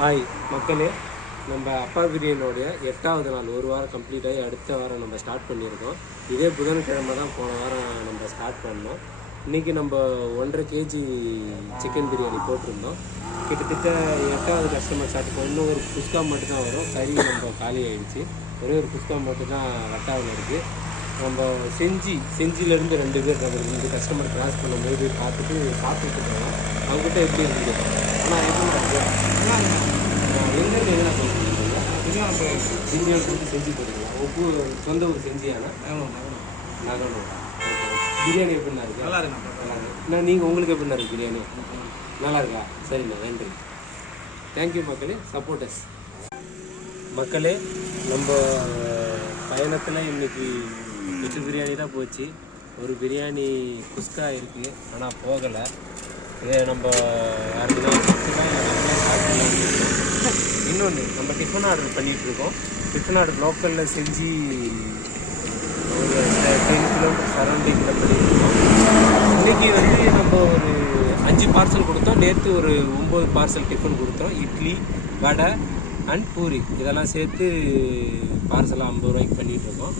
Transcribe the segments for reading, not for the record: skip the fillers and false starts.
Hi மக்களே, நம்ம அப்பா பிரியாணியோடைய 8வது நாள், ஒரு வாரம் கம்ப்ளீட் ஆகி அடுத்த வாரம் நம்ம ஸ்டார்ட் பண்ணியிருக்கோம். இதே புதன்கிழமை தான் போன வாரம் நம்ம ஸ்டார்ட் பண்ணோம். இன்றைக்கி நம்ம 1.5 kg சிக்கன் பிரியாணி போட்டிருந்தோம். கிட்டத்தட்ட 8வது கஸ்டமர் ஸ்டார்ட் பண்ணோம். இன்னும் ஒரு குஸ்கா மட்டும் தான் வரும். கறி நம்ம காலி ஆகிடுச்சு. ஒரே ஒரு குஸ்கா மட்டும் தான் ரெட்டாவில் இருக்குது. நம்ம செஞ்சிலேருந்து 2 பேர் நம்மளுக்கு வந்து கஸ்டமர் கிராஸ் பண்ணும்போது பார்த்துட்டு சாப்பிட்டுட்டு போகலாம். அவங்ககிட்ட எப்படி இருக்குது? ஆனால் எப்படி இருக்குது எங்கேருந்து எதுனா போயிருக்கீங்களா? திண்டிவனம் போட்டு செஞ்சு போயிருக்கலாம். சொந்த ஊர் செஞ்சியானா? நகரம். பிரியாணி எப்படின்னா இருக்கு? நல்லா இருக்கு. நீங்கள் உங்களுக்கு எப்படின்னா இருக்குது பிரியாணி? நல்லா இருக்கா? சரிண்ணா, நன்றி. தேங்க்யூ மக்களே, சப்போர்ட்டர்ஸ். மக்களே, நம்ம பயணத்தில் இன்றைக்கி 8 பிரியாணி தான் போச்சு. ஒரு பிரியாணி குஸ்கா இருக்குது, ஆனால் போகலை. இதை நம்ம யாருக்குன்னா இன்னொன்று நம்ம டிஃபன் ஆர்டர் பண்ணிகிட்ருக்கோம். டிஃபன் ஆர்டர் லோக்கலில் செஞ்சு ஒரு 10 கிலோமீட்டர் சரௌண்டிங்கில் பண்ணியிருக்கோம். இன்றைக்கி வந்து நம்ம ஒரு 5 பார்சல் கொடுத்தோம். நேற்று ஒரு 9 பார்சல் டிஃபன் கொடுத்தோம். இட்லி, வடை அண்ட் பூரி இதெல்லாம் சேர்த்து பார்சலாக 50 ரூபாய்க்கு பண்ணிகிட்ருக்கோம்.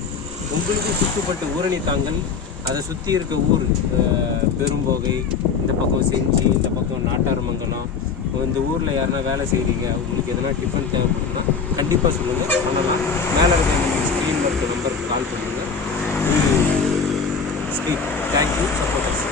உங்களுக்கு சுற்றுப்பட்ட ஊரணி தாங்கல், அதை சுற்றி இருக்க ஊர் பெரும்போகை, இந்த பக்கம் செஞ்சி, இந்த பக்கம் நாட்டார்மங்கலம், இந்த ஊரில் யாருன்னா வேலை செய்கிறீங்க, உங்களுக்கு எதனா டிஃபன் தேவைப்படுதுன்னா கண்டிப்பாக சொல்லுங்கள். பண்ணலாம். மேலே இருக்க நீங்கள் ஸ்க்ரீனில் இருக்க நம்பருக்கு கால் பண்ணுங்கள். ஸ்பீக். Thank you, supporters.